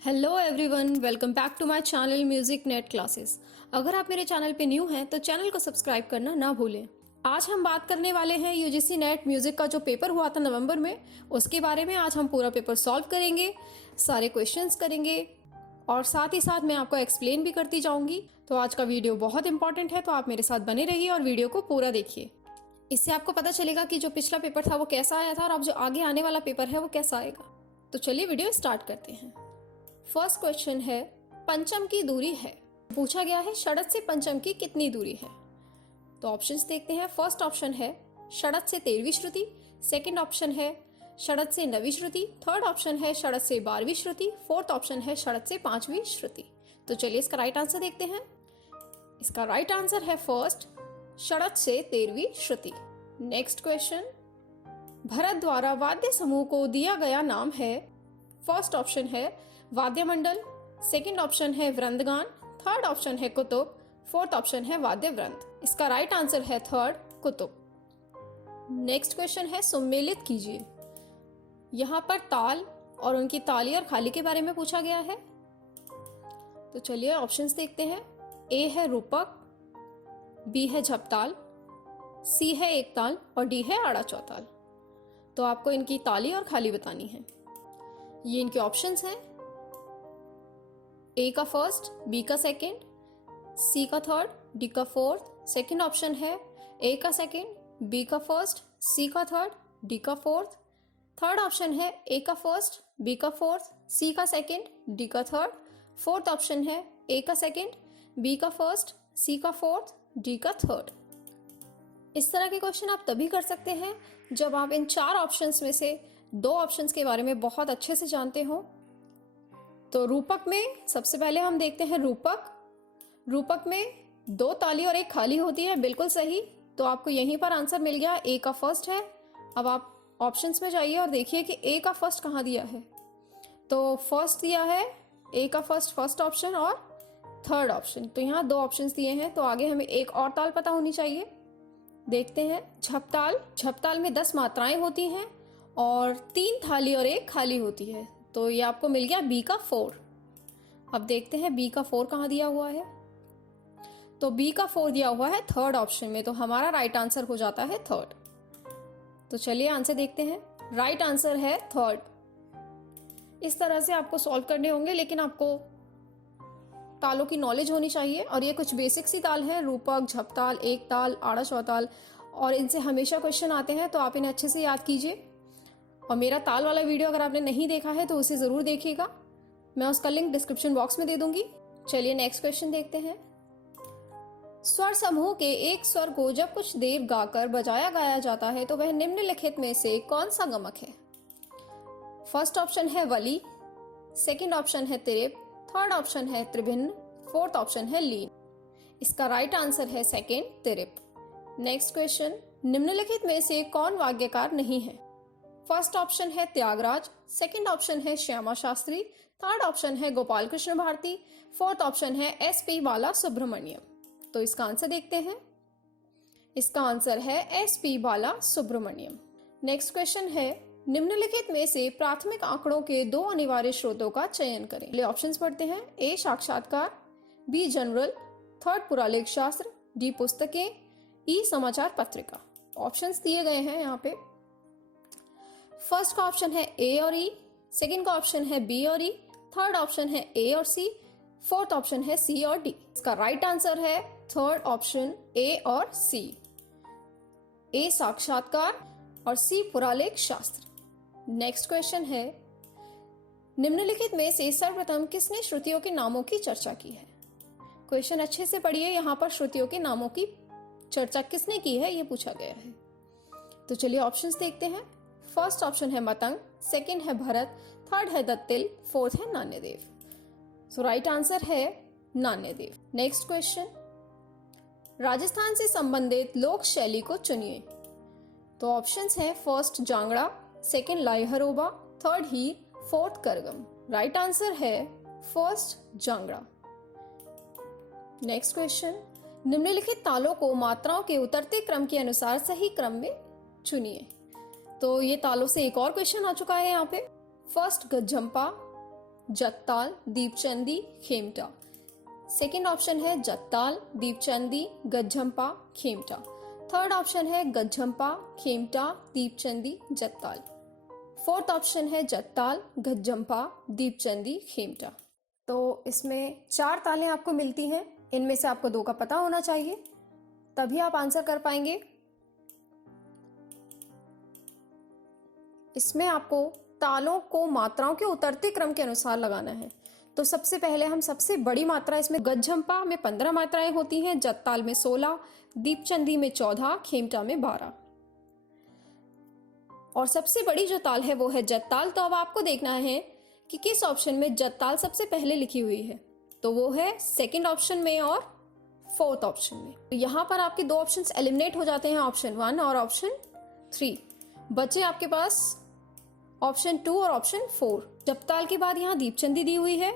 Hello everyone, welcome back to my channel music net classes. अगर आप मेरे channel पे न्यू हैं तो चैनल को सब्सक्राइब करना ना भूलें। आज हम बात करने वाले हैं यूजीसी नेट म्यूजिक का जो पेपर हुआ था नवंबर में, उसके बारे में। आज हम पूरा पेपर सॉल्व करेंगे, सारे क्वेश्चंस करेंगे और साथ ही साथ मैं आपको एक्सप्लेन भी करती जाऊंगी। तो आज का वीडियो बहुत इंपॉर्टेंट है, तो आप मेरे साथ बने रहिए और वीडियो को पूरा देखिए। इससे आपको पता चलेगा कि जो पिछला पेपर था वो कैसा आया था और अब जो आगे आने वाला पेपर है वो कैसा आएगा। तो चलिए वीडियो स्टार्ट करते हैं। फर्स्ट क्वेश्चन है, पंचम की दूरी है। पूछा गया है षडज से पंचम की कितनी दूरी है। तो ऑप्शंस देखते हैं। फर्स्ट ऑप्शन है षडज से 13वीं श्रुति, सेकंड ऑप्शन है षडज से 9वीं श्रुति, थर्ड ऑप्शन है षडज से 12वीं श्रुति, फोर्थ ऑप्शन है षडज से 5वीं श्रुति। तो चलिए इसका राइट आंसर देखते हैं। इसका राइट आंसर है फर्स्ट, षडज से 13वीं श्रुति। नेक्स्ट क्वेश्चन, भरत द्वारा वाद्य समूह को दिया गया नाम है। फर्स्ट ऑप्शन है वाद्यमंडल, सेकंड ऑप्शन है वृंदगान, थर्ड ऑप्शन है कुतुब, फोर्थ ऑप्शन है वाद्य वृंद। इसका राइट आंसर है थर्ड, कुतुब। नेक्स्ट क्वेश्चन है, सुमेलित कीजिए। यहाँ पर ताल और उनकी ताली और खाली के बारे में पूछा गया है। तो चलिए ऑप्शंस देखते हैं। ए है रूपक, बी है झपताल, सी है एक ताल और डी है आड़ा चौताल। तो आपको इनकी ताली और खाली बतानी है। ये इनके ऑप्शंस हैं। ए का फर्स्ट, बी का सेकंड, सी का थर्ड, डी का फोर्थ। सेकंड ऑप्शन है ए का सेकंड, बी का फर्स्ट, सी का थर्ड, डी का फोर्थ। थर्ड ऑप्शन है ए का फर्स्ट, बी का फोर्थ, सी का सेकंड, डी का थर्ड। फोर्थ ऑप्शन है ए का सेकंड, बी का फर्स्ट, सी का फोर्थ, डी का थर्ड। इस तरह के क्वेश्चन आप तभी कर सकते हैं जब आप इन चार ऑप्शंस में से दो ऑप्शंस के बारे में बहुत अच्छे से जानते हो। तो रूपक में सबसे पहले हम देखते हैं रूपक। रूपक में दो ताली और एक खाली होती है, बिल्कुल सही। तो आपको यहीं पर आंसर मिल गया, ए का फर्स्ट है। अब आप ऑप्शंस में जाइए और देखिए कि ए का फर्स्ट कहाँ दिया है। तो फर्स्ट दिया है ए का फर्स्ट, फर्स्ट ऑप्शन और थर्ड ऑप्शन। तो यहाँ दो ऑप्शंस दिए हैं, तो आगे हमें एक और ताल पता होनी चाहिए। देखते हैं झपताल। झपताल में 10 मात्राएं होती हैं और 3 थाली और एक खाली होती है। तो ये आपको मिल गया बी का 4। अब देखते हैं बी का 4 कहाँ दिया हुआ है। तो बी का 4 दिया हुआ है थर्ड ऑप्शन में, तो हमारा राइट आंसर हो जाता है थर्ड। तो चलिए आंसर देखते हैं। राइट आंसर है थर्ड। इस तरह से आपको सॉल्व करने होंगे, लेकिन आपको तालों की नॉलेज होनी चाहिए। और ये कुछ बेसिक सी ताल है, रूपक, झपताल, एक ताल, आड़ा चौताल, और इनसे हमेशा क्वेश्चन आते हैं, तो आप इन्हें अच्छे से याद कीजिए। और मेरा ताल वाला वीडियो अगर आपने नहीं देखा है तो उसे ज़रूर देखिएगा, मैं उसका लिंक डिस्क्रिप्शन बॉक्स में दे दूंगी। चलिए नेक्स्ट क्वेश्चन देखते हैं। स्वर समूह के एक स्वर को जब कुछ देर गाकर बजाया गाया जाता है तो वह निम्नलिखित में से कौन सा गमक है। फर्स्ट ऑप्शन है वली, सेकंड ऑप्शन है तिरिप, थर्ड ऑप्शन है त्रिभिन्न, फोर्थ ऑप्शन है लीन। इसका राइट आंसर है सेकंड, तिरिप। नेक्स्ट क्वेश्चन, निम्नलिखित में से कौन वाद्यकार नहीं है। फर्स्ट ऑप्शन है त्यागराज, सेकंड ऑप्शन है श्यामा शास्त्री, थर्ड ऑप्शन है गोपाल कृष्ण भारती, फोर्थ ऑप्शन है एसपी बाला सुब्रमण्यम। तो इसका आंसर देखते हैं। इसका आंसर है एसपी बाला सुब्रमण्यम। नेक्स्ट क्वेश्चन है, निम्नलिखित में से प्राथमिक आंकड़ों के 2 अनिवार्य स्रोतों का चयन करें। चलिए ऑप्शंस पढ़ते हैं। ए साक्षात्कार, बी जनरल, थर्ड पुरालेख शास्त्र, डी पुस्तकें, ई समाचार पत्रिका। ऑप्शंस दिए गए हैं यहाँ पे। फर्स्ट का ऑप्शन है ए और ई, सेकंड का ऑप्शन है बी और ई, थर्ड ऑप्शन है ए और सी, फोर्थ ऑप्शन है सी और डी। इसका राइट आंसर है थर्ड ऑप्शन, ए और सी। ए साक्षात्कार और सी पुरालेख शास्त्र। नेक्स्ट क्वेश्चन है, निम्नलिखित में से सर्वप्रथम किसने श्रुतियों के नामों की चर्चा की है। क्वेश्चन अच्छे से पढ़िए, यहाँ पर श्रुतियों के नामों की चर्चा किसने की है ये पूछा गया है। तो चलिए ऑप्शंस देखते हैं। फर्स्ट ऑप्शन है मतंग, सेकंड है भरत, थर्ड है दत्तिल, फोर्थ है नान्यदेव। सो राइट आंसर है नान्यदेव। नेक्स्ट क्वेश्चन, राजस्थान से संबंधित लोक शैली को चुनिए। तो ऑप्शंस है फर्स्ट जांगड़ा, सेकंड लाइहरोबा, थर्ड हीर, फोर्थ करगम। राइट आंसर है फर्स्ट जांगड़ा। नेक्स्ट क्वेश्चन, निम्नलिखित तालों को मात्राओं के उतरते क्रम के अनुसार सही क्रम में चुनिए। तो ये तालों से एक और क्वेश्चन आ चुका है यहाँ पे। First गज्जंपा, जत्ताल, Deepchandi, Khemta. Second option है जत्ताल, दीपचंदी, गज्झंपा, खेमटा। थर्ड ऑप्शन है गज्झंपा, खेमटा, दीपचंदी, जत्ताल। फोर्थ ऑप्शन है जत्ताल, गज्झंपा, दीपचंदी, खेमटा। तो इसमें 4 तालें आपको मिलती हैं, इनमें से आपको 2 का पता होना चाहिए, तभी आप आंसर कर पाएंगे। इसमें आपको तालों को मात्राओं के उतरते क्रम के अनुसार लगाना है। तो सबसे पहले हम सबसे बड़ी मात्रा इसमें गज्झंपा में 15 मात्राएं होती हैं, जत्ताल में 16, दीपचंदी में 14, खेमटा में 12। और सबसे बड़ी जो ताल है वो है जत्ताल। तो अब आपको देखना है कि किस ऑप्शन में जत्ताल सबसे पहले लिखी हुई है। तो वो है सेकंड ऑप्शन में और फोर्थ ऑप्शन में। तो यहाँ पर आपके 2 ऑप्शंस एलिमिनेट हो जाते हैं, ऑप्शन 1 और ऑप्शन 3। बचे आपके पास ऑप्शन 2 और ऑप्शन 4। जत्ताल के बाद यहाँ दीपचंदी दी हुई है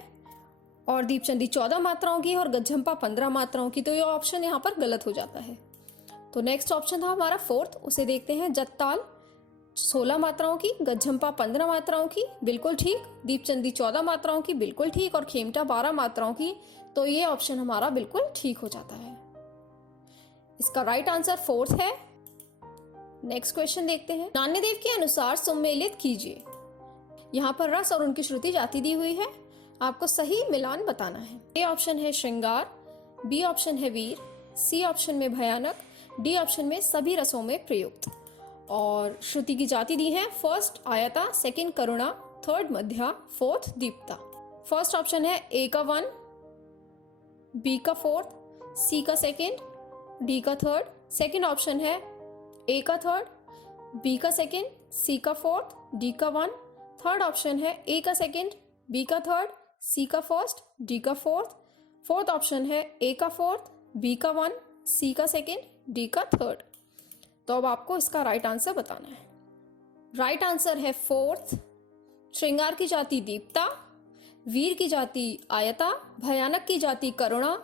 और दीपचंदी 14 मात्राओं की और गज्झंपा 15 मात्राओं की, तो ये ऑप्शन यहाँ पर गलत हो जाता है। तो नेक्स्ट ऑप्शन था हमारा फोर्थ, उसे देखते हैं। जत्ताल 16 मात्राओं की, गज्झंपा 15 मात्राओं की, बिल्कुल ठीक। दीपचंदी 14 मात्राओं की, बिल्कुल ठीक। और खेमटा 12 मात्राओं की, तो ये ऑप्शन हमारा बिल्कुल ठीक हो जाता है। इसका राइट आंसर फोर्थ है। नेक्स्ट क्वेश्चन देखते हैं। नान्यदेव के अनुसार सम्मिलित कीजिए। यहाँ पर रस और उनकी श्रुति जाति दी हुई है, आपको सही मिलान बताना है। ए ऑप्शन है श्रृंगार, बी ऑप्शन है वीर, सी ऑप्शन में भयानक, डी ऑप्शन में सभी रसों में प्रयुक्त। और श्रुति की जाति दी है, फर्स्ट आयता, सेकंड करुणा, थर्ड मध्या, फोर्थ दीप्ता। फर्स्ट ऑप्शन है ए का 1, बी का 4, सी का सेकंड, डी का थर्ड। सेकंड ऑप्शन है ए का थर्ड, बी का सेकंड, सी का 4th, डी का 1। थर्ड ऑप्शन है ए का सेकंड, बी का थर्ड, सी का फर्स्ट, डी का 4th। फोर्थ ऑप्शन है ए का 4th, बी का 1, सी का सेकंड, डी का थर्ड। तो अब आपको इसका राइट आंसर बताना है। राइट आंसर है फोर्थ। श्रृंगार की जाति दीप्ता, वीर की जाति आयता, भयानक की जाति करुणा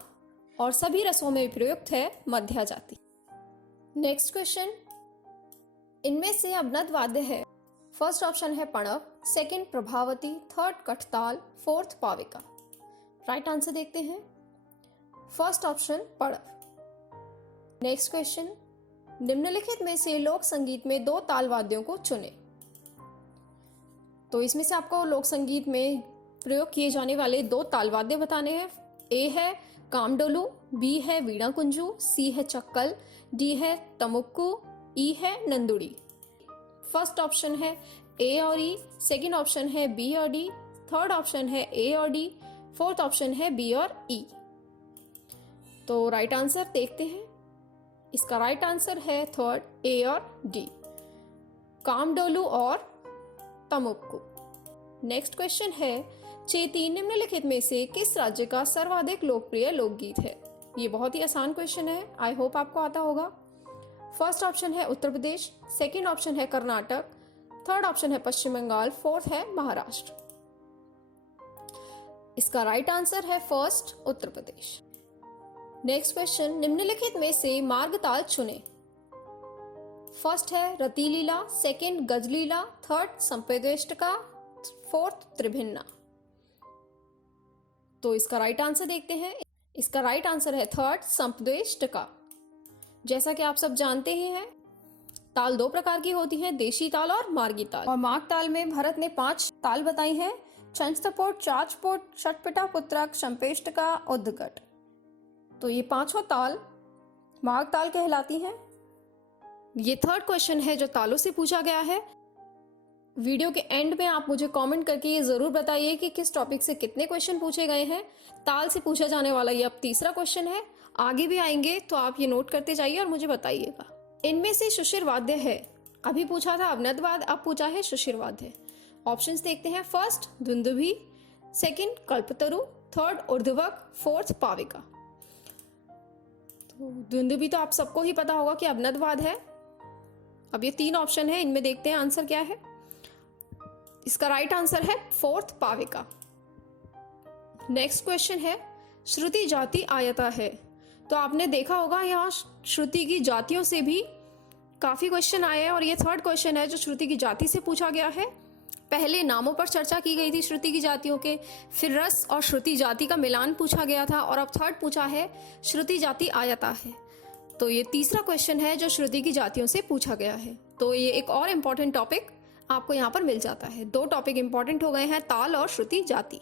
और सभी रसों में प्रयुक्त है मध्या जाति। नेक्स्ट क्वेश्चन, इनमें से अवनद वाद्य है। फर्स्ट ऑप्शन है पणव, सेकंड प्रभावती, थर्ड कठताल, फोर्थ पाविका। राइट आंसर देखते हैं। फर्स्ट ऑप्शन पणव। नेक्स्ट क्वेश्चन, निम्नलिखित में से लोक संगीत में 2 ताल वाद्यों को चुने। तो इसमें से आपको लोक संगीत में प्रयोग किए जाने वाले 2 ताल वाद्य बताने हैं। ए है कामडोलू, बी है वीणा कुंजू, सी है चक्कल, डी है तमुक्कू, ई है नंदुड़ी। फर्स्ट ऑप्शन है ए और ई, सेकंड ऑप्शन है बी और डी, थर्ड ऑप्शन है ए और डी, फोर्थ ऑप्शन है बी और ई। तो राइट आंसर देखते हैं। इसका राइट आंसर है थर्ड, ए और डी, कामडोलू और तमुक्कू। नेक्स्ट क्वेश्चन है, चेती निम्नलिखित में से किस राज्य का सर्वाधिक लोकप्रिय लोकगीत है। ये बहुत ही आसान क्वेश्चन है, आई होप आपको आता होगा। फर्स्ट ऑप्शन है उत्तर प्रदेश, सेकंड ऑप्शन है कर्नाटक, थर्ड ऑप्शन है पश्चिम बंगाल, फोर्थ है महाराष्ट्र। इसका राइट आंसर है first, Uttar Pradesh. Next question, निम्नलिखित में से मार्ग ताल चुने। फर्स्ट है रतिलीला, सेकंड गजलीला, थर्ड संपेदेष्टका, फोर्थ त्रिभिन्ना। तो इसका राइट आंसर देखते हैं। इसका राइट आंसर है थर्ड, संपेदेष्टका। जैसा कि आप सब जानते ही हैं, ताल 2 प्रकार की होती हैं, देशी ताल और मार्गी ताल। और मार्ग ताल में भरत ने 5 ताल बताई हैं, छंचतपोट, चाचपोट, षटपिटा, पुत्रक, संपेष्टका, उद्धघट। तो ये 5 ताल मार्ग ताल कहलाती हैं। ये थर्ड क्वेश्चन है जो तालों से पूछा गया है। वीडियो के एंड में आप मुझे कमेंट करके ये जरूर बताइए कि किस टॉपिक से कितने क्वेश्चन पूछे गए हैं। ताल से पूछा जाने वाला ये अब तीसरा क्वेश्चन है, आगे भी आएंगे तो आप ये नोट करते जाइए और मुझे बताइएगा। इनमें से शुशिर वाद्य है। अभी पूछा था अवनद वाद्य, अब पूछा है शुशिर वाद्य। ऑप्शंस देखते हैं। फर्स्ट दुंदुभी, सेकंड कल्पतरु, थर्ड ऊर्ध्वक, फोर्थ पाविका। तो दुंदुभी तो आप सबको ही पता होगा कि अवनद वाद्य है। अब ये 3 ऑप्शन है, इनमें देखते हैं आंसर क्या है। इसका राइट आंसर है फोर्थ पाविका। नेक्स्ट क्वेश्चन है, श्रुति जाति आयता है। तो आपने देखा होगा यहाँ श्रुति की जातियों से भी काफी क्वेश्चन आए हैं और ये थर्ड क्वेश्चन है जो श्रुति की जाति से पूछा गया है। पहले नामों पर चर्चा की गई थी श्रुति की जातियों के, फिर रस और श्रुति जाति का मिलान पूछा गया था, और अब थर्ड पूछा है श्रुति जाति आयता है। तो ये तीसरा क्वेश्चन है जो श्रुति की जातियों से पूछा गया है। तो ये एक और इम्पॉर्टेंट टॉपिक आपको यहाँ पर मिल जाता है। 2 टॉपिक इंपॉर्टेंट हो गए हैं, ताल और श्रुति जाति।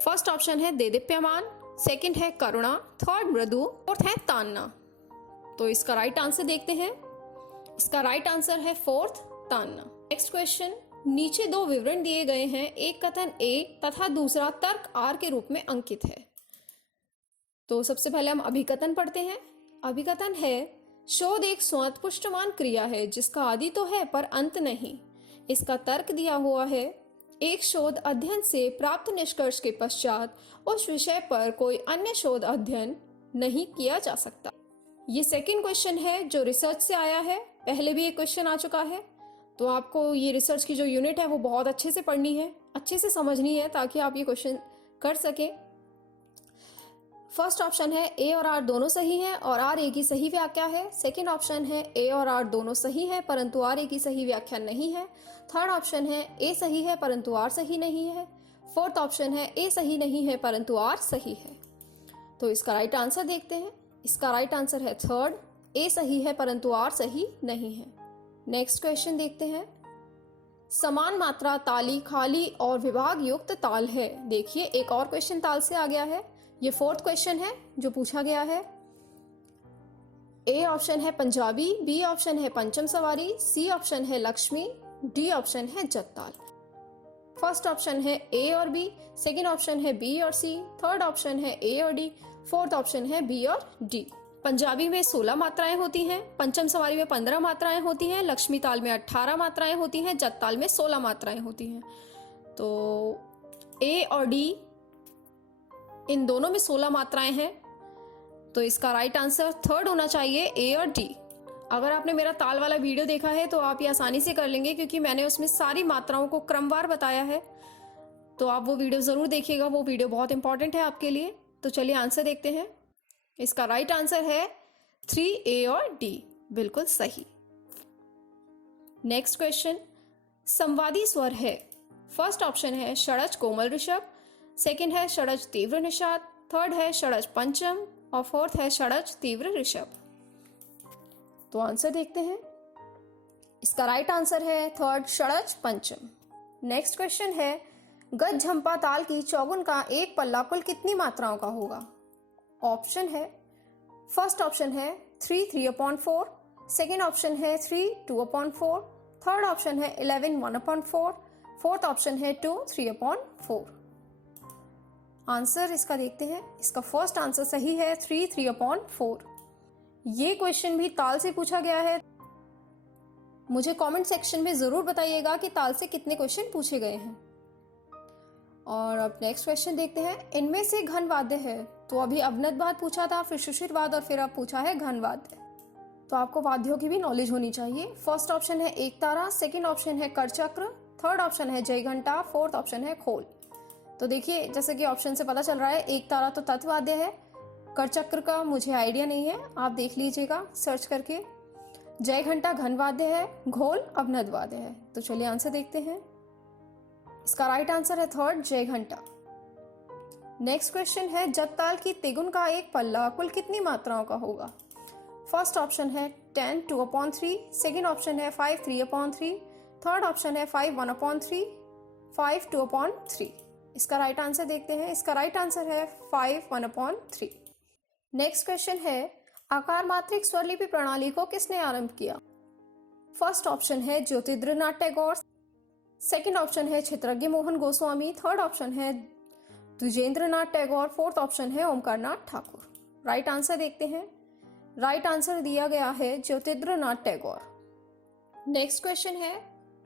फर्स्ट ऑप्शन है देदीप्यमान, सेकंड है करुणा, थर्ड मृदु, फोर्थ है तान्ना। तो इसका राइट आंसर देखते हैं। इसका राइट आंसर है फोर्थ, तान्ना। नेक्स्ट क्वेश्चन, नीचे 2 विवरण दिए गए हैं, एक कथन ए तथा दूसरा तर्क आर के रूप में अंकित है। तो सबसे पहले हम अभिकथन पढ़ते हैं। अभिकथन है, शोध एक स्वतःपुष्टमान क्रिया है जिसका आदि तो है पर अंत नहीं। इसका तर्क दिया हुआ है, एक शोध अध्ययन से प्राप्त निष्कर्ष के पश्चात उस विषय पर कोई अन्य शोध अध्ययन नहीं किया जा सकता। ये सेकंड क्वेश्चन है जो रिसर्च से आया है। पहले भी एक क्वेश्चन आ चुका है, तो आपको ये रिसर्च की जो यूनिट है वो बहुत अच्छे से पढ़नी है, अच्छे से समझनी है, ताकि आप ये क्वेश्चन कर सकें। फर्स्ट ऑप्शन है ए और आर दोनों सही हैं और आर ए की सही व्याख्या है। सेकंड ऑप्शन है ए और आर दोनों सही हैं परंतु आर ए की सही व्याख्या नहीं है। थर्ड ऑप्शन है ए सही है परंतु आर सही नहीं है। फोर्थ ऑप्शन है ए सही नहीं है परंतु आर सही है। तो इसका राइट आंसर देखते हैं। इसका राइट आंसर है थर्ड, ए सही है परंतु आर सही नहीं है। नेक्स्ट क्वेश्चन देखते हैं। समान मात्रा ताली, खाली और विभाग युक्त ताल है। देखिए एक और क्वेश्चन ताल से आ गया है। ये फोर्थ क्वेश्चन है जो पूछा गया है। ए ऑप्शन है पंजाबी, बी ऑप्शन है पंचम सवारी, सी ऑप्शन है लक्ष्मी, डी ऑप्शन है जगताल। फर्स्ट ऑप्शन है ए और बी, सेकंड ऑप्शन है बी और सी, थर्ड ऑप्शन है ए और डी, फोर्थ ऑप्शन है बी और डी। पंजाबी में 16 मात्राएं होती हैं, पंचम सवारी में 15 मात्राएं होती हैं, लक्ष्मी ताल में 18 मात्राएं होती हैं, जगताल में 16 मात्राएं होती हैं। तो ए और डी इन दोनों में 16 मात्राएं हैं, तो इसका राइट आंसर थर्ड होना चाहिए, ए और डी। अगर आपने मेरा ताल वाला वीडियो देखा है तो आप ये आसानी से कर लेंगे, क्योंकि मैंने उसमें सारी मात्राओं को क्रमवार बताया है। तो आप वो वीडियो ज़रूर देखिएगा, वो वीडियो बहुत इंपॉर्टेंट है आपके लिए। तो चलिए आंसर देखते हैं। इसका राइट आंसर है 3, ए और डी, बिल्कुल सही। नेक्स्ट क्वेश्चन, संवादी स्वर है। फर्स्ट ऑप्शन है षडज कोमल ऋषभ, सेकंड है षडज तीव्र निषाद, थर्ड है षडज पंचम और फोर्थ है षडज तीव्र ऋषभ। तो आंसर देखते हैं। इसका राइट आंसर है थर्ड, षडज पंचम। नेक्स्ट क्वेश्चन है, गज झंपा ताल की चौगुन का एक पल्ला कुल कितनी मात्राओं का होगा? ऑप्शन है, फर्स्ट ऑप्शन है 3, 3/4, सेकेंड ऑप्शन है 3, 2/4, थर्ड ऑप्शन है 11, 1/4, फोर्थ ऑप्शन है 2, 3/4। आंसर इसका देखते हैं। इसका फर्स्ट आंसर सही है 3, 3/4। ये क्वेश्चन भी ताल से पूछा गया है। मुझे कमेंट सेक्शन में ज़रूर बताइएगा कि ताल से कितने क्वेश्चन पूछे गए हैं। और अब नेक्स्ट क्वेश्चन देखते हैं। इनमें से घन वाद्य है, तो अभी अवनतवाद पूछा था, फिर सुषिरवाद और फिर अब पूछा है घन वाद्य। तो आपको वाद्यों की भी नॉलेज होनी चाहिए। फर्स्ट ऑप्शन है एक तारा, सेकंड ऑप्शन है करचक्र, थर्ड ऑप्शन है जय घंटा, फोर्थ ऑप्शन है खोल। तो देखिए जैसे कि ऑप्शन से पता चल रहा है, एक तारा तो तत्वाद्य है, करचक्र का मुझे आइडिया नहीं है, आप देख लीजिएगा सर्च करके। जय घंटा घनवाद्य है, घोल अवनतवाद्य है। तो चलिए आंसर देखते हैं। इसका राइट आंसर है थर्ड, जय घंटा। नेक्स्ट क्वेश्चन है, जगताल की तिगुन का एक पल्ला कुल कितनी मात्राओं का होगा? फर्स्ट ऑप्शन है 10, 2/3, सेकेंड ऑप्शन है 5, 3/3, थर्ड ऑप्शन है 5, 1/3, 5, 2/3। इसका राइट आंसर देखते हैं। इसका राइट आंसर है 5, 1/3। नेक्स्ट क्वेश्चन है, आकार मात्रिक स्वरलिपि प्रणाली को किसने आरंभ किया? फर्स्ट ऑप्शन है ज्योतिर्द्रनाथ टैगोर, सेकेंड ऑप्शन है क्षेत्रज्ञ मोहन गोस्वामी, थर्ड ऑप्शन है द्विजेंद्रनाथ टैगोर, फोर्थ ऑप्शन है ओमकारनाथ ठाकुर। राइट आंसर देखते हैं। राइट आंसर दिया गया है ज्योतिर्द्रनाथ टैगोर। नेक्स्ट क्वेश्चन है,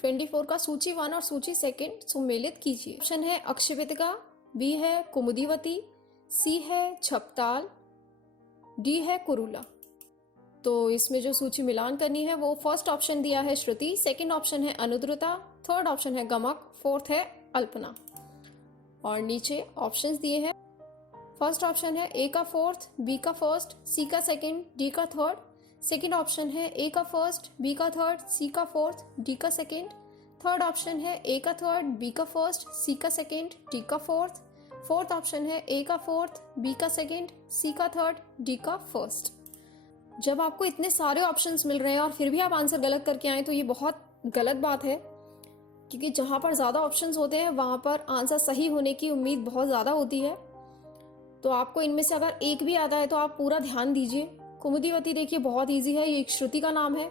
24 का सूची 1 और सूची 2 सुमेलित कीजिए। ऑप्शन है अक्षपितिका, बी है कुमुदीवती, सी है छपताल, डी है कुरुला। तो इसमें जो सूची मिलान करनी है वो फर्स्ट ऑप्शन दिया है श्रुति, सेकंड ऑप्शन है अनुद्रुता, थर्ड ऑप्शन है गमक, फोर्थ है अल्पना। और नीचे ऑप्शंस दिए हैं। फर्स्ट ऑप्शन है ए का फोर्थ, बी का फर्स्ट, सी का सेकंड, डी का थर्ड। सेकंड ऑप्शन है ए का फर्स्ट, बी का थर्ड, सी का फोर्थ, डी का सेकंड। थर्ड ऑप्शन है ए का थर्ड, बी का फर्स्ट, सी का सेकेंड, डी का फोर्थ। फोर्थ ऑप्शन है ए का फोर्थ, बी का सेकेंड, सी का थर्ड, डी का फर्स्ट। जब आपको इतने सारे ऑप्शंस मिल रहे हैं और फिर भी आप आंसर गलत करके आए तो ये बहुत गलत बात है, क्योंकि जहाँ पर ज़्यादा ऑप्शंस होते हैं वहाँ पर आंसर सही होने की उम्मीद बहुत ज़्यादा होती है। तो आपको इनमें से अगर एक भी आता है तो आप पूरा ध्यान दीजिए। कुमुदीवती देखिए बहुत इजी है, ये एक श्रुति का नाम है।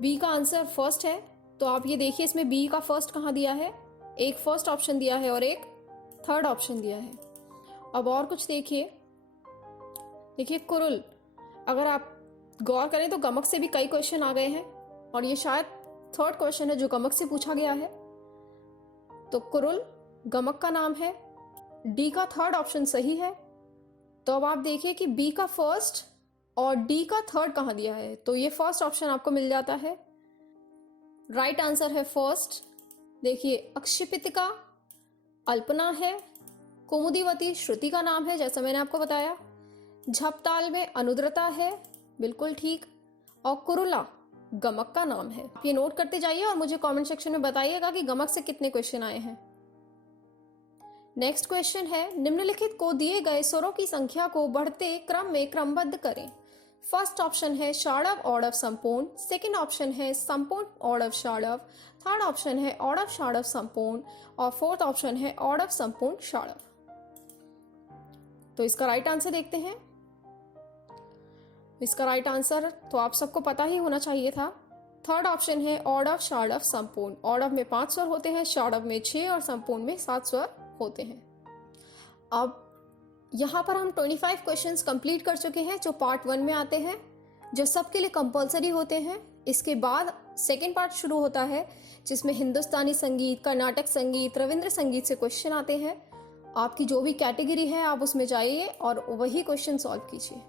बी का आंसर फर्स्ट है, तो आप ये देखिए इसमें बी का फर्स्ट कहाँ दिया है, एक फर्स्ट ऑप्शन दिया है और एक थर्ड ऑप्शन दिया है। अब और कुछ देखिए, देखिए कुरुल, अगर आप गौर करें तो गमक से भी कई क्वेश्चन आ गए हैं और ये शायद थर्ड क्वेश्चन है जो गमक से पूछा गया है। तो कुरुल गमक का नाम है। डी का थर्ड ऑप्शन सही है। तो अब आप देखिए कि बी का फर्स्ट और डी का थर्ड कहाँ दिया है, तो ये फर्स्ट ऑप्शन आपको मिल जाता है। राइट आंसर है फर्स्ट। देखिए अक्षिपितिका अल्पना है, कुमुदीवती श्रुति का नाम है जैसा मैंने आपको बताया, झपताल में अनुद्रता है, बिल्कुल ठीक, और कुरुला गमक का नाम है। आप ये नोट करते जाइए और मुझे कमेंट सेक्शन में बताइएगा कि गमक से कितने क्वेश्चन आए हैं। नेक्स्ट क्वेश्चन है, निम्नलिखित को दिए गए स्वरों की संख्या को बढ़ते क्रम में क्रमबद्ध करें। फर्स्ट ऑप्शन है षाड़व औडव संपूर्ण, सेकंड ऑप्शन है संपूर्ण औडव षाड़व, थर्ड ऑप्शन है औडव षाड़व संपूर्ण और फोर्थ ऑप्शन है औडव संपूर्ण षाड़व। तो इसका राइट आंसर देखते हैं। इसका राइट आंसर तो आप सबको पता ही होना चाहिए था। थर्ड ऑप्शन है औडव षाड़व संपूर्ण। औडव में 5 स्वर होते हैं, षाड़व में 6 और संपूर्ण में 7 स्वर होते हैं। अब यहाँ पर हम 25 क्वेश्चंस कंप्लीट कर चुके हैं जो पार्ट 1 में आते हैं, जो सबके लिए कंपलसरी होते हैं। इसके बाद सेकेंड पार्ट शुरू होता है जिसमें हिंदुस्तानी संगीत, कर्नाटक संगीत, रविंद्र संगीत से क्वेश्चन आते हैं। आपकी जो भी कैटेगरी है आप उसमें जाइए और वही क्वेश्चन सॉल्व कीजिए।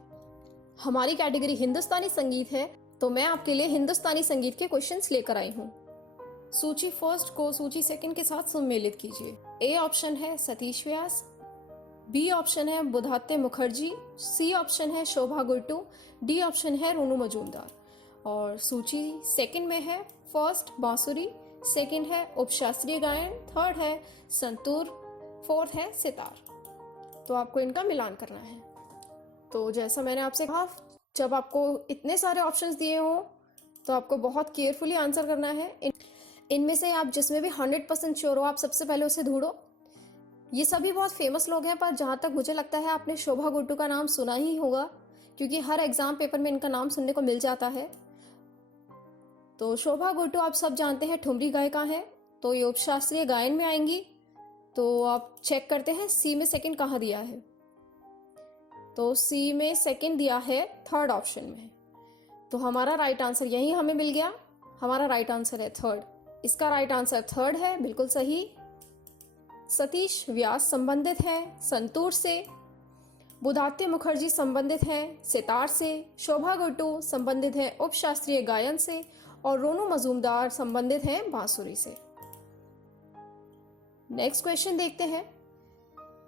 हमारी कैटेगरी हिंदुस्तानी संगीत है तो मैं आपके लिए हिंदुस्तानी संगीत के क्वेश्चंस लेकर आई हूँ। सूची फर्स्ट को सूची सेकंड के साथ सम्मिलित कीजिए। ए ऑप्शन है सतीश व्यास, बी ऑप्शन है बुधात्य मुखर्जी, सी ऑप्शन है शोभा गुर्टू, डी ऑप्शन है रोनू मजूमदार। और सूची सेकंड में है फर्स्ट बांसुरी, सेकंड है उपशास्त्रीय गायन, थर्ड है संतूर, फोर्थ है सितार। तो आपको इनका मिलान करना है। तो जैसा मैंने आपसे कहा, जब आपको इतने सारे ऑप्शंस दिए हों तो आपको बहुत केयरफुली आंसर करना है। इनमें से आप जिसमें भी 100% श्योर हो, आप सबसे पहले उसे ढूंढो। ये सभी बहुत फेमस लोग हैं, पर जहाँ तक मुझे लगता है आपने शोभा गुर्टू का नाम सुना ही होगा, क्योंकि हर एग्जाम पेपर में इनका नाम सुनने को मिल जाता है। तो शोभा गुर्टू आप सब जानते हैं ठुमरी गायिका हैं, तो ये उपशास्त्रीय गायन में आएंगी। तो आप चेक करते हैं सी में सेकंड कहाँ दिया है। तो सी में सेकंड दिया है थर्ड ऑप्शन में, तो हमारा राइट आंसर यही हमें मिल गया। हमारा राइट आंसर है थर्ड। इसका राइट आंसर थर्ड है, बिल्कुल सही। सतीश व्यास संबंधित है संतूर से, बुधात्य मुखर्जी संबंधित है सितार से, शोभा गुर्टू संबंधित है उपशास्त्रीय गायन से और रोनू मजूमदार संबंधित है बांसुरी से। नेक्स्ट क्वेश्चन देखते हैं।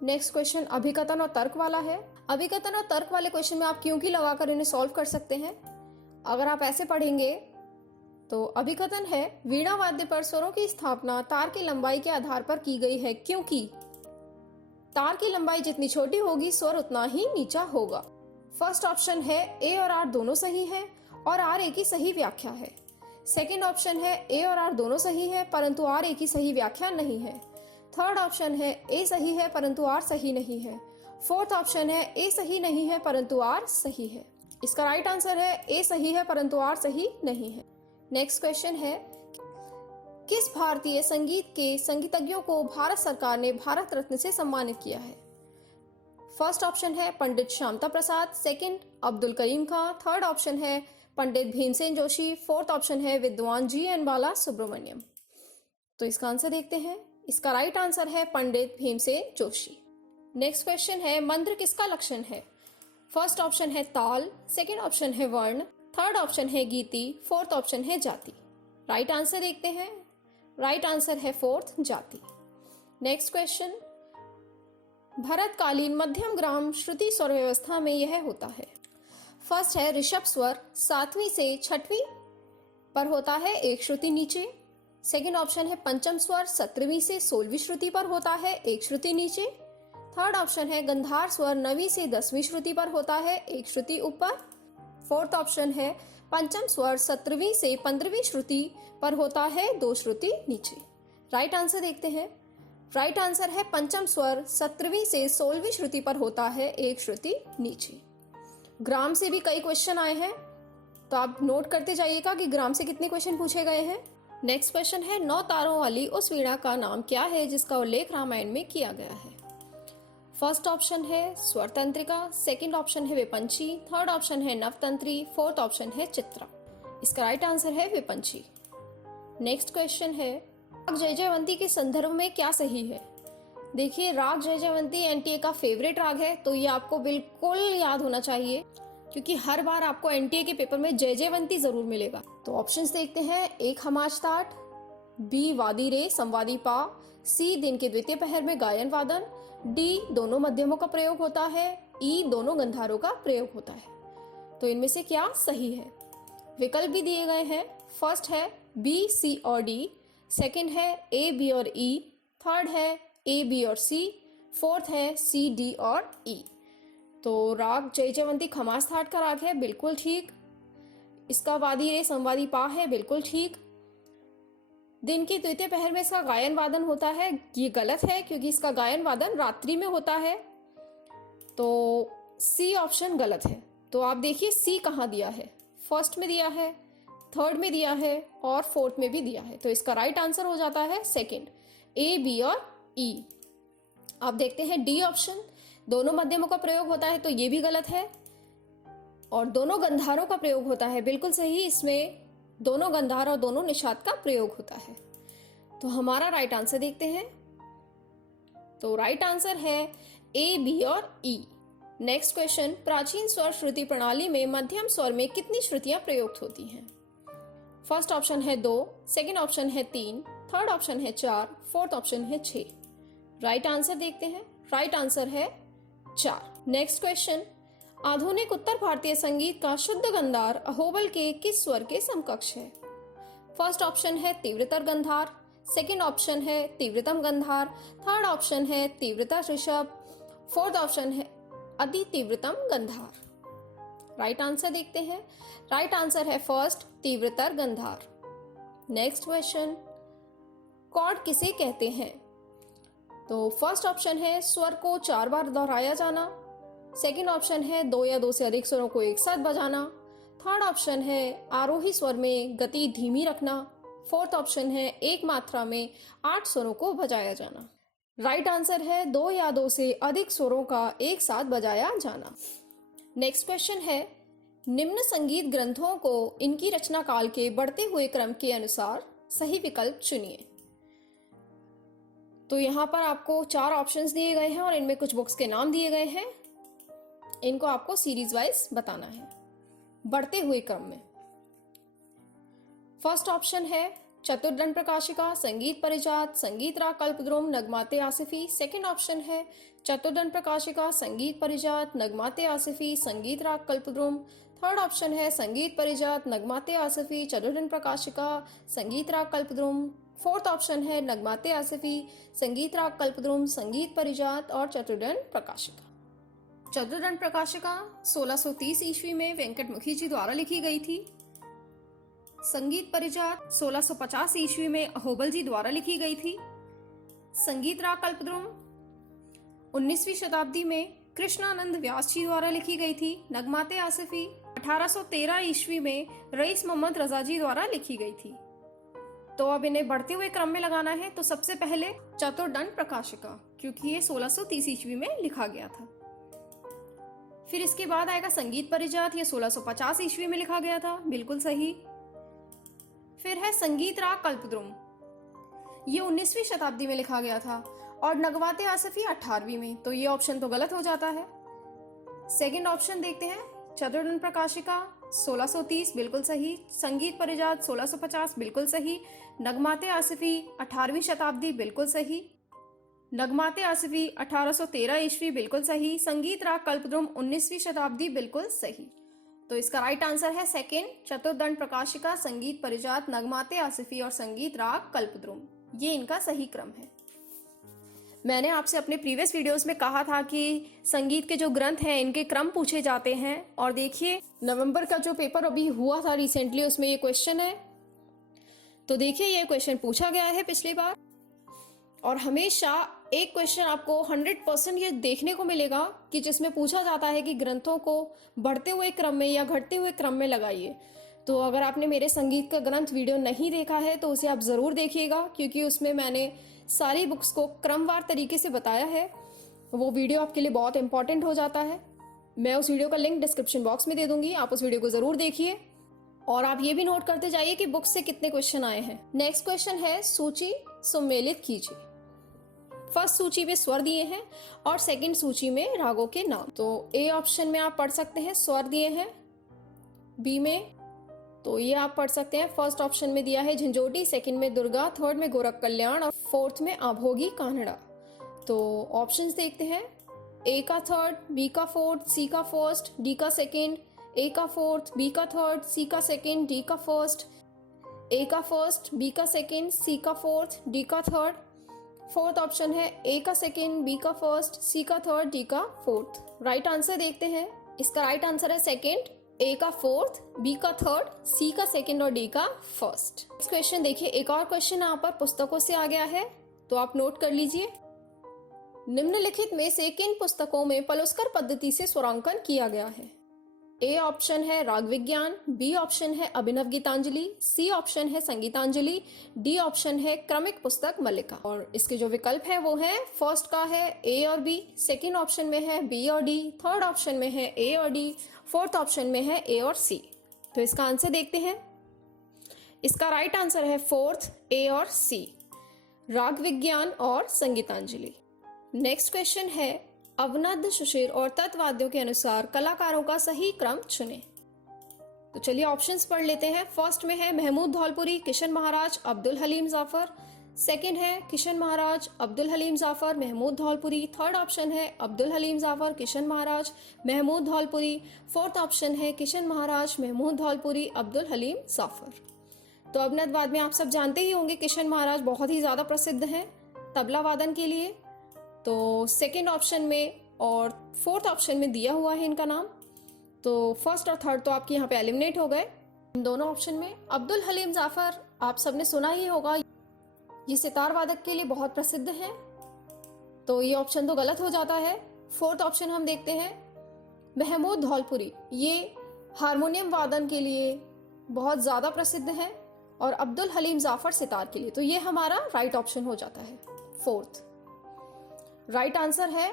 नेक्स्ट क्वेश्चन अभिकथन और तर्क वाला है। अभिकथन और तर्क वाले क्वेश्चन में आप क्योंकि लगाकर इन्हें सॉल्व कर सकते हैं। अगर आप ऐसे पढ़ेंगे तो अभिकथन है, वीणा वाद्य पर स्वरों की स्थापना तार की लंबाई के आधार पर की गई है, क्योंकि तार की लंबाई जितनी छोटी होगी स्वर उतना ही नीचा होगा। फर्स्ट ऑप्शन है ए और आर दोनों सही है और आर ए की सही व्याख्या है। सेकंड ऑप्शन है ए और आर दोनों सही है परंतु आर ए की सही व्याख्या नहीं है। थर्ड ऑप्शन है ए सही है परंतु आर सही नहीं है। फोर्थ ऑप्शन है ए सही नहीं है परंतु आर सही है। इसका राइट आंसर है ए सही है परंतु आर सही नहीं है। नेक्स्ट क्वेश्चन है, किस भारतीय संगीत के संगीतज्ञों को भारत सरकार ने भारत रत्न से सम्मानित किया है। फर्स्ट ऑप्शन है पंडित श्यामता प्रसाद, सेकंड अब्दुल करीम खां, थर्ड ऑप्शन है पंडित भीमसेन जोशी, फोर्थ ऑप्शन है विद्वान जी एन बाला सुब्रमण्यम। तो इसका आंसर देखते हैं। इसका राइट आंसर है पंडित भीमसेन जोशी। नेक्स्ट क्वेश्चन है, मंत्र किसका लक्षण है। फर्स्ट ऑप्शन है ताल, सेकंड ऑप्शन है वर्ण, थर्ड ऑप्शन है गीति, फोर्थ ऑप्शन है जाति। राइट आंसर देखते हैं। राइट आंसर है फोर्थ जाति। नेक्स्ट क्वेश्चन, भरतकालीन मध्यम ग्राम श्रुति स्वर व्यवस्था में यह होता है। फर्स्ट है ऋषभ स्वर, 7वीं से 6वीं पर होता है एक श्रुति नीचे। सेकंड ऑप्शन है पंचम स्वर 17वीं से 16वीं श्रुति पर होता है, एक श्रुति नीचे। थर्ड ऑप्शन है गंधार स्वर 9वीं से 10वीं श्रुति पर होता है, एक श्रुति ऊपर। फोर्थ ऑप्शन है पंचम स्वर 17वीं से 15वीं श्रुति पर होता है, दो श्रुति नीचे। राइट आंसर देखते हैं। राइट आंसर है पंचम स्वर 17वीं से 16वीं श्रुति पर होता है, एक श्रुति नीचे। ग्राम से भी कई क्वेश्चन आए हैं, तो आप नोट करते जाइएगा कि ग्राम से कितने क्वेश्चन पूछे गए हैं। नेक्स्ट क्वेश्चन है 9 तारों वाली उस वीणा का नाम क्या है जिसका उल्लेख रामायण में किया गया है। फर्स्ट ऑप्शन है स्वर तंत्रिका, सेकंड ऑप्शन है विपंची, थर्ड ऑप्शन है नवतंत्री, फोर्थ ऑप्शन है चित्रा। इसका राइट आंसर है विपंची। नेक्स्ट क्वेश्चन है राग जय जयवंती के संदर्भ में क्या सही है। देखिए, राग जय जयवंती एनटीए का फेवरेट राग है, तो ये आपको बिल्कुल याद होना चाहिए, क्योंकि हर बार आपको एनटीए के पेपर में जय जयवंती जरूर मिलेगा। तो ऑप्शंस देखते हैं। एक हमाज ताट, बी वादी रे संवादी पा, सी दिन के द्वितीय पहर में गायन वादन, डी दोनों मध्यमों का प्रयोग होता है, ई दोनों गंधारों का प्रयोग होता है। तो इनमें से क्या सही है। विकल्प भी दिए गए हैं। फर्स्ट है बी, सी और डी, सेकंड है ए, बी और ई, थर्ड है ए, बी और सी, फोर्थ है सी, डी और ई। तो राग जय जयवंती खमास थाट का राग है, बिल्कुल ठीक। इसका वादी रे संवादी पा है, बिल्कुल ठीक। दिन के द्वितीय पहर में इसका गायन वादन होता है, ये गलत है, क्योंकि इसका गायन वादन रात्रि में होता है। तो सी ऑप्शन गलत है। तो आप देखिए सी कहाँ दिया है, फर्स्ट में दिया है, थर्ड में दिया है और फोर्थ में भी दिया है। तो इसका राइट आंसर हो जाता है सेकंड, ए, बी और ई। आप देखते हैं डी ऑप्शन, दोनों मध्यमों का प्रयोग होता है, तो ये भी गलत है। और दोनों गंधारों का प्रयोग होता है, बिल्कुल सही। इसमें दोनों गंधार और दोनों निषाद का प्रयोग होता है। तो हमारा राइट आंसर देखते हैं। तो राइट आंसर है ए, बी और ई। नेक्स्ट क्वेश्चन, प्राचीन स्वर श्रुति प्रणाली में मध्यम स्वर में कितनी श्रुतियां प्रयुक्त होती हैं। फर्स्ट ऑप्शन है 2, सेकंड ऑप्शन है 3, थर्ड ऑप्शन है 4, फोर्थ ऑप्शन है 6। राइट आंसर देखते हैं। राइट आंसर है 4। नेक्स्ट क्वेश्चन, आधुनिक उत्तर भारतीय संगीत का शुद्ध गंधार अहोबल के किस स्वर के समकक्ष है। फर्स्ट ऑप्शन है तीव्रतर गंधार, सेकंड ऑप्शन है तीव्रतम गंधार, थर्ड ऑप्शन है तीव्रता ऋषभ, फोर्थ ऑप्शन है अति तीव्रतम गंधार। राइट आंसर देखते हैं। राइट आंसर है फर्स्ट, तीव्रतर गंधार। नेक्स्ट क्वेश्चन, कॉर्ड किसे कहते हैं। तो फर्स्ट ऑप्शन है स्वर को 4 बार दोहराया जाना, सेकंड ऑप्शन है 2 या 2 से अधिक स्वरों को एक साथ बजाना, थर्ड ऑप्शन है आरोही स्वर में गति धीमी रखना, फोर्थ ऑप्शन है एक मात्रा में 8 स्वरों को बजाया जाना। राइट आंसर है 2 या 2 से अधिक स्वरों का एक साथ बजाया जाना। नेक्स्ट क्वेश्चन है, निम्न संगीत ग्रंथों को इनकी रचना काल के बढ़ते हुए क्रम के अनुसार सही विकल्प चुनिए। तो यहाँ पर आपको 4 ऑप्शंस दिए गए हैं और इनमें कुछ बुक्स के नाम दिए गए हैं। इनको आपको सीरीज वाइज बताना है बढ़ते हुए क्रम में। फर्स्ट ऑप्शन है चतुर्दंड प्रकाशिका, संगीत परिजात, संगीत राग कल्पद्रुम, नगमाते आसिफी। सेकंड ऑप्शन है चतुर्दंड प्रकाशिका, संगीत परिजात, नगमाते आसिफी, संगीत राग कल्पद्रुम। थर्ड ऑप्शन है संगीत परिजात, नगमाते आसिफी, चतुर्दंड प्रकाशिका, संगीत राग कल्पद्रुम। फोर्थ ऑप्शन है नगमाते आसिफी, संगीत राग कल्पद्रुम, संगीत परिजात और चतुर्दंड प्रकाशिका। चतुर्दंड प्रकाशिका 1630 ईस्वी में वेंकटमुखी जी द्वारा लिखी गई थी। संगीत परिजात 1650 ईस्वी में अहोबल जी द्वारा लिखी गई थी। संगीत राग कल्पद्रुम 19वीं शताब्दी में कृष्णानंद व्यास जी द्वारा लिखी गई थी। नगमाते आसिफी 1813 ईस्वी में रईस मोहम्मद रजा जी द्वारा लिखी गई थी। तो अब इन्हें बढ़ते हुए क्रम में लगाना है। तो सबसे पहले चतुर्दंड प्रकाशिका, क्योंकि ये 1630 ईस्वी में लिखा गया था। फिर इसके बाद आएगा संगीत परिजात, ये 1650 ईस्वी में लिखा गया था, बिल्कुल सही। फिर है संगीत राग कल्पद्रुम, ये 19वीं शताब्दी में लिखा गया था। और नगमाते आसिफी 18वीं में, तो ये ऑप्शन तो गलत हो जाता है। सेकंड ऑप्शन देखते हैं, चतुर्दंड प्रकाशिका 1630 बिल्कुल सही, संगीत परिजात 1650 बिल्कुल सही, नगमाते आसिफी 18वीं शताब्दी बिल्कुल सही, नगमाते आसिफी 1813 ईस्वी बिल्कुल सही, संगीत राग कल्पद्रुम 19वीं शताब्दी बिल्कुल सही। तो इसका राइट आंसर है सेकंड, चतुर्दंड प्रकाशिका, संगीत परिजात, नगमाते आसिफी और संगीत राग कल्पद्रुम। ये इनका सही क्रम है। मैंने आपसे अपने प्रीवियस वीडियोस में कहा था कि संगीत के जो ग्रंथ हैं इनके क्रम पूछे जाते हैं, और देखिए नवंबर का जो पेपर अभी हुआ था रिसेंटली उसमें ये क्वेश्चन है। तो देखिए ये क्वेश्चन पूछा गया है पिछली बार, और हमेशा एक क्वेश्चन आपको 100% ये देखने को मिलेगा कि जिसमें पूछा जाता है कि ग्रंथों को बढ़ते हुए क्रम में या घटते हुए क्रम में लगाइए। तो अगर आपने मेरे संगीत का ग्रंथ वीडियो नहीं देखा है तो उसे आप ज़रूर देखिएगा, क्योंकि उसमें मैंने सारी बुक्स को क्रमवार तरीके से बताया है। वो वीडियो आपके लिए बहुत इंपॉर्टेंट हो जाता है। मैं उस वीडियो का लिंक डिस्क्रिप्शन बॉक्स में दे दूंगी, आप उस वीडियो को ज़रूर देखिए, और आप ये भी नोट करते जाइए कि बुक से कितने क्वेश्चन आए हैं। नेक्स्ट क्वेश्चन है सूची सम्मिलित कीजिए। फर्स्ट सूची में स्वर दिए हैं और सेकंड सूची में रागों के नाम। तो ए ऑप्शन में आप पढ़ सकते हैं स्वर दिए हैं, बी में तो ये आप पढ़ सकते हैं फर्स्ट ऑप्शन में दिया है झंझोटी, सेकंड में दुर्गा, थर्ड में गोरख कल्याण और फोर्थ में आभोगी कान्हड़ा। तो ऑप्शंस देखते हैं, ए का थर्ड, बी का फोर्थ, सी का फर्स्ट, डी का सेकंड, ए का फोर्थ, बी का थर्ड, सी का सेकंड, डी का फर्स्ट, ए का फर्स्ट, बी का सेकंड, सी का फोर्थ, डी का थर्ड। फोर्थ ऑप्शन है ए का सेकंड, बी का फर्स्ट, सी का थर्ड, डी का फोर्थ। राइट आंसर देखते हैं, इसका राइट आंसर है सेकंड, ए का फोर्थ, बी का थर्ड, सी का सेकंड और डी का फर्स्ट। नेक्स्ट क्वेश्चन देखिए, एक और क्वेश्चन यहाँ पर पुस्तकों से आ गया है, तो आप नोट कर लीजिए। निम्नलिखित में से किन पुस्तकों में पलुस्कर पद्धति से स्वरांकन किया गया है? ए ऑप्शन है राग विज्ञान, बी ऑप्शन है अभिनव गीतांजलि, सी ऑप्शन है संगीतांजलि, डी ऑप्शन है क्रमिक पुस्तक मल्लिका। और इसके जो विकल्प है वो है, फर्स्ट का है ए और बी, सेकंड ऑप्शन में है बी और डी, थर्ड ऑप्शन में है ए और डी, फोर्थ ऑप्शन में है ए और सी। तो इसका आंसर देखते हैं, इसका राइट आंसर है फोर्थ, ए और सी, राग विज्ञान और संगीतांजलि। नेक्स्ट क्वेश्चन है, अवनद, सुशीर और तत्वाद्यों के अनुसार कलाकारों का सही क्रम चुनें। तो चलिए ऑप्शंस पढ़ लेते हैं। फर्स्ट में है महमूद धौलपुरी, किशन महाराज, अब्दुल हलीम जाफर। सेकंड है किशन महाराज, अब्दुल हलीम जाफर, महमूद धौलपुरी। थर्ड ऑप्शन है अब्दुल हलीम जाफर, किशन महाराज, महमूद धौलपुरी। फोर्थ ऑप्शन है किशन महाराज, महमूद धौलपुरी, अब्दुल हलीम जाफर। तो अवनद वाद में आप सब जानते ही होंगे, किशन महाराज बहुत ही ज़्यादा प्रसिद्ध हैं तबला वादन के लिए। तो सेकंड ऑप्शन में और फोर्थ ऑप्शन में दिया हुआ है इनका नाम। तो फर्स्ट और थर्ड तो आपके यहाँ पे एलिमिनेट हो गए इन दोनों ऑप्शन में। अब्दुल हलीम जाफर आप सबने सुना ही होगा, ये सितार वादक के लिए बहुत प्रसिद्ध हैं, तो ये ऑप्शन तो गलत हो जाता है। फोर्थ ऑप्शन हम देखते हैं, महमूद धौलपुरी, ये हारमोनियम वादन के लिए बहुत ज़्यादा प्रसिद्ध हैं, और अब्दुल हलीम जाफर सितार के लिए। तो ये हमारा राइट ऑप्शन हो जाता है, फोर्थ। राइट आंसर है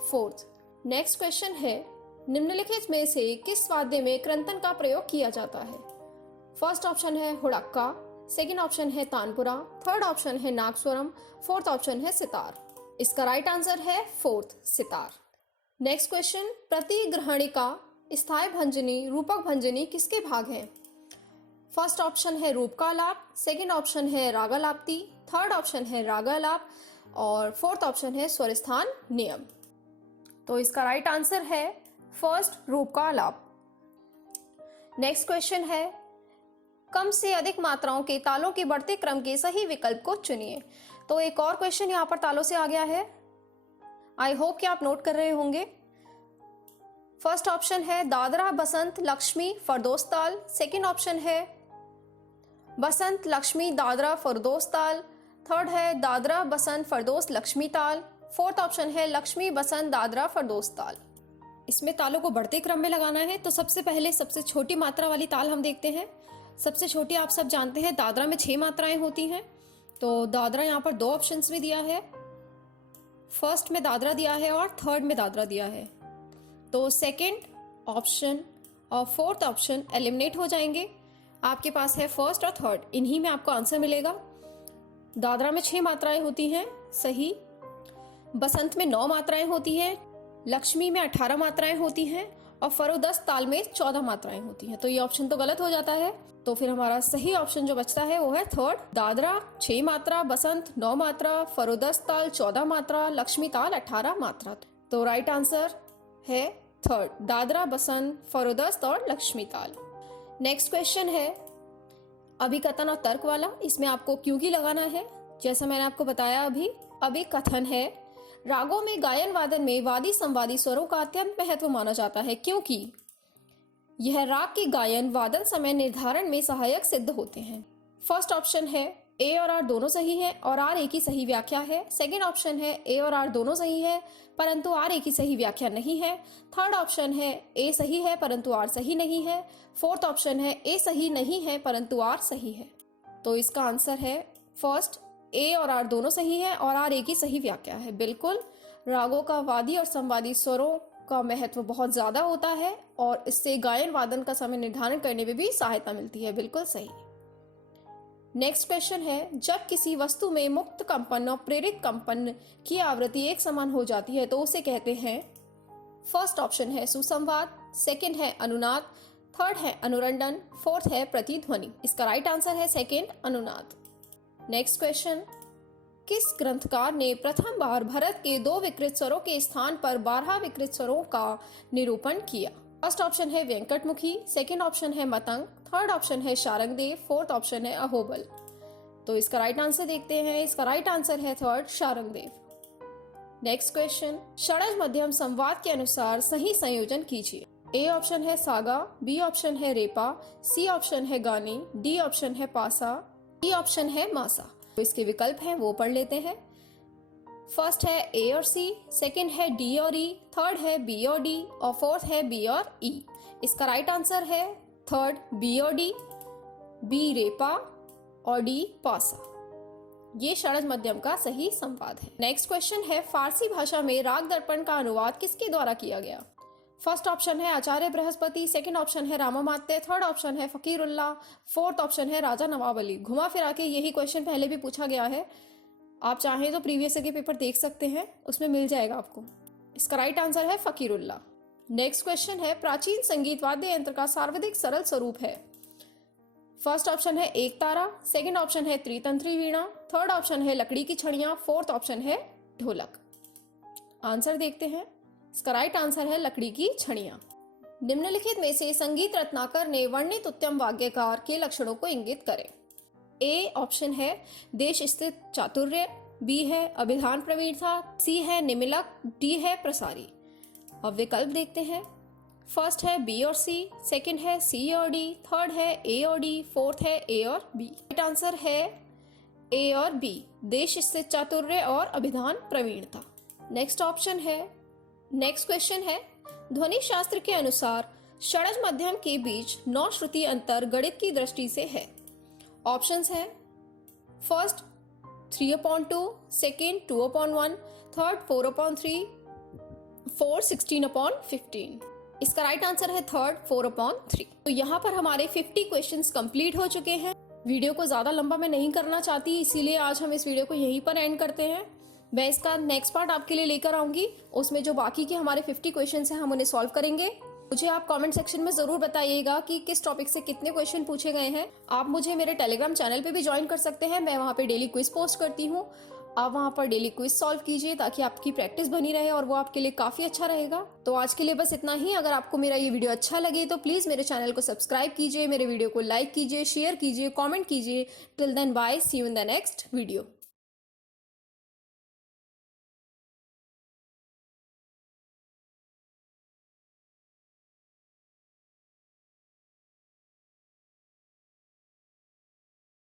फोर्थ। नेक्स्ट क्वेश्चन है, निम्नलिखित में से किस वाद्य में क्रंतन का प्रयोग किया जाता है? फर्स्ट ऑप्शन है हुड़क्का, सेकंड ऑप्शन है तानपुरा, थर्ड ऑप्शन है नागस्वरम, फोर्थ ऑप्शन है सितार। इसका राइट आंसर है फोर्थ, सितार। नेक्स्ट क्वेश्चन, प्रतिग्रहणिका, स्थायी भंजनी, रूपक भंजनी किसके भाग हैं? फर्स्ट ऑप्शन है रूप का आलाप, सेकंड ऑप्शन है रागालाप्ति, थर्ड ऑप्शन है रागालाप और फोर्थ ऑप्शन है स्वर स्थान नियम। तो इसका राइट आंसर है फर्स्ट, रूप का आलाप। नेक्स्ट क्वेश्चन है, कम से अधिक मात्राओं के तालों के बढ़ते क्रम के सही विकल्प को चुनिए। तो एक और क्वेश्चन यहाँ पर तालों से आ गया है, आई होप कि आप नोट कर रहे होंगे। फर्स्ट ऑप्शन है दादरा, बसंत, लक्ष्मी, फरदोस ताल। सेकंड ऑप्शन है बसंत, लक्ष्मी, दादरा, फरदोस ताल। थर्ड है दादरा, बसंत, फरदोस, लक्ष्मी ताल। फोर्थ ऑप्शन है लक्ष्मी, बसंत, दादरा, फरदोस ताल। इसमें तालों को बढ़ते क्रम में लगाना है, तो सबसे पहले सबसे छोटी मात्रा वाली ताल हम देखते हैं। सबसे छोटी आप सब जानते हैं दादरा में 6 मात्राएं होती हैं, तो दादरा यहाँ पर 2 ऑप्शंस में दिया है, फर्स्ट में दादरा दिया है और थर्ड में दादरा दिया है। तो सेकंड ऑप्शन और फोर्थ ऑप्शन एलिमिनेट हो जाएंगे। आपके पास है फर्स्ट और थर्ड, इन्हीं में आपको आंसर मिलेगा। दादरा में 6 मात्राएं होती हैं, सही। बसंत में 9 मात्राएं होती हैं, लक्ष्मी में 18 मात्राएं होती हैं और फरोदस ताल में 14 मात्राएं होती हैं। तो ये ऑप्शन तो गलत हो जाता है। तो फिर हमारा सही ऑप्शन जो बचता है वो है थर्ड, दादरा 6 मात्रा, बसंत 9 मात्रा, फरोदस ताल 14 मात्रा, लक्ष्मी ताल 18 मात्रा। तो राइट आंसर है थर्ड दादरा, बसंत, फरोदस्त और लक्ष्मीताल। नेक्स्ट क्वेश्चन है अभिकथन और तर्क वाला। इसमें आपको क्योंकि लगाना है, जैसा मैंने आपको बताया अभी कथन है रागों में गायन वादन में वादी संवादी स्वरों का अत्यंत महत्व माना जाता है क्योंकि यह राग के गायन वादन समय निर्धारण में सहायक सिद्ध होते हैं। फर्स्ट ऑप्शन है ए और आर दोनों सही है और आर एक ही सही व्याख्या है। सेकंड ऑप्शन है ए और आर दोनों सही है परंतु आर एक ही सही व्याख्या नहीं है। थर्ड ऑप्शन है ए सही है परंतु आर सही नहीं है। फोर्थ ऑप्शन है ए सही नहीं है परंतु आर सही है। तो इसका आंसर है फर्स्ट, ए और आर दोनों सही है और आर एक ही सही व्याख्या है। बिल्कुल, रागों का वादी और संवादी स्वरों का महत्व बहुत ज्यादा होता है और इससे गायन वादन का समय निर्धारण करने में भी सहायता मिलती है। बिल्कुल सही। नेक्स्ट क्वेश्चन है जब किसी वस्तु में मुक्त कंपन और प्रेरित कंपन की आवृत्ति एक समान हो जाती है तो उसे कहते हैं। फर्स्ट ऑप्शन है सुसंवाद, सेकंड है अनुनाद, थर्ड है अनुरंडन, फोर्थ है प्रतिध्वनि। इसका राइट आंसर है सेकंड, अनुनाद। नेक्स्ट क्वेश्चन किस ग्रंथकार ने प्रथम बार भरत के 2 विकृत स्वरों के स्थान पर 12 विकृत स्वरों का निरूपण किया? फर्स्ट ऑप्शन है वेंकटमुखी, सेकंड ऑप्शन है मतंग, थर्ड ऑप्शन है शारंगदेव, फोर्थ ऑप्शन है अहोबल। तो इसका राइट आंसर देखते हैं। इसका राइट आंसर है थर्ड, शारंगदेव। नेक्स्ट क्वेश्चन षड्ज मध्यम संवाद के अनुसार सही संयोजन कीजिए। ए ऑप्शन है सागा, बी ऑप्शन है रेपा, सी ऑप्शन है गानी, डी ऑप्शन है पासा, ई ऑप्शन है मासा। तो इसके विकल्प हैं वो पढ़ लेते हैं। फर्स्ट है ए और सी, सेकंड है डी और ई, थर्ड है बी और डी और फोर्थ है बी और ई। इसका राइट आंसर है थर्ड, बी और डी, बी रेपा और डी पासा। ये षड्ज मध्यम का सही संवाद है। नेक्स्ट क्वेश्चन है फारसी भाषा में राग दर्पण का अनुवाद किसके द्वारा किया गया? फर्स्ट ऑप्शन है आचार्य बृहस्पति, सेकंड ऑप्शन है रामामात्य, थर्ड ऑप्शन है फकीरुल्लाह, फोर्थ ऑप्शन है राजा नवाब अली। घुमा फिरा के यही क्वेश्चन पहले भी पूछा गया है, आप चाहें तो प्रीवियस ईयर के पेपर देख सकते हैं, उसमें मिल जाएगा आपको। इसका राइट आंसर है फकीरुल्लाह। नेक्स्ट क्वेश्चन है प्राचीन संगीत वाद्य यंत्र का सर्वाधिक सरल स्वरूप है। फर्स्ट ऑप्शन है एक तारा, सेकंड ऑप्शन है त्रितंत्री वीणा, थर्ड ऑप्शन है लकड़ी की छड़ियां, फोर्थ ऑप्शन है ढोलक। आंसर देखते हैं। इसका राइट आंसर है लकड़ी की छड़ियां। निम्नलिखित में से संगीत रत्नाकर ने वर्णित उत्तम वाद्यकार के लक्षणों को इंगित करें। ए ऑप्शन है देश स्थित चातुर्य, बी है अभिधान प्रवीणता, सी है निमिलक, डी है प्रसारी। अब विकल्प देखते हैं। फर्स्ट है बी और सी, सेकंड है सी और डी, थर्ड है ए और डी, फोर्थ है ए और बी। राइट आंसर है ए और बी, देश स्थित चातुर्य और अभिधान प्रवीणता। नेक्स्ट क्वेश्चन है ध्वनि शास्त्र के अनुसार षड्ज मध्यम के बीच 9 श्रुति अंतर गणित की दृष्टि से है। ऑप्शंस हैं फर्स्ट 3/2, सेकंड 2/1, थर्ड 4/3, फोर्थ 16/15। इसका राइट आंसर है थर्ड 4/3। तो यहाँ पर हमारे 50 क्वेश्चंस कंप्लीट हो चुके हैं। वीडियो को ज्यादा लंबा मैं नहीं करना चाहती, इसीलिए आज हम इस वीडियो को यहीं पर एंड करते हैं। मैं इसका नेक्स्ट पार्ट आपके लिए लेकर आऊंगी, उसमें जो बाकी के हमारे 50 क्वेश्चंस हैं हम उन्हें सॉल्व करेंगे। मुझे आप कमेंट सेक्शन में जरूर बताइएगा कि किस टॉपिक से कितने क्वेश्चन पूछे गए हैं। आप मुझे मेरे टेलीग्राम चैनल पे भी ज्वाइन कर सकते हैं, मैं वहाँ पे डेली क्विज पोस्ट करती हूँ। आप वहाँ पर डेली क्विज सॉल्व कीजिए ताकि आपकी प्रैक्टिस बनी रहे और वो आपके लिए काफी अच्छा रहेगा। तो आज के लिए बस इतना ही। अगर आपको मेरा ये वीडियो अच्छा लगे तो प्लीज मेरे चैनल को सब्सक्राइब कीजिए, मेरे वीडियो को लाइक कीजिए, शेयर कीजिए, कॉमेंट कीजिए। Till then bye, see you in the next video.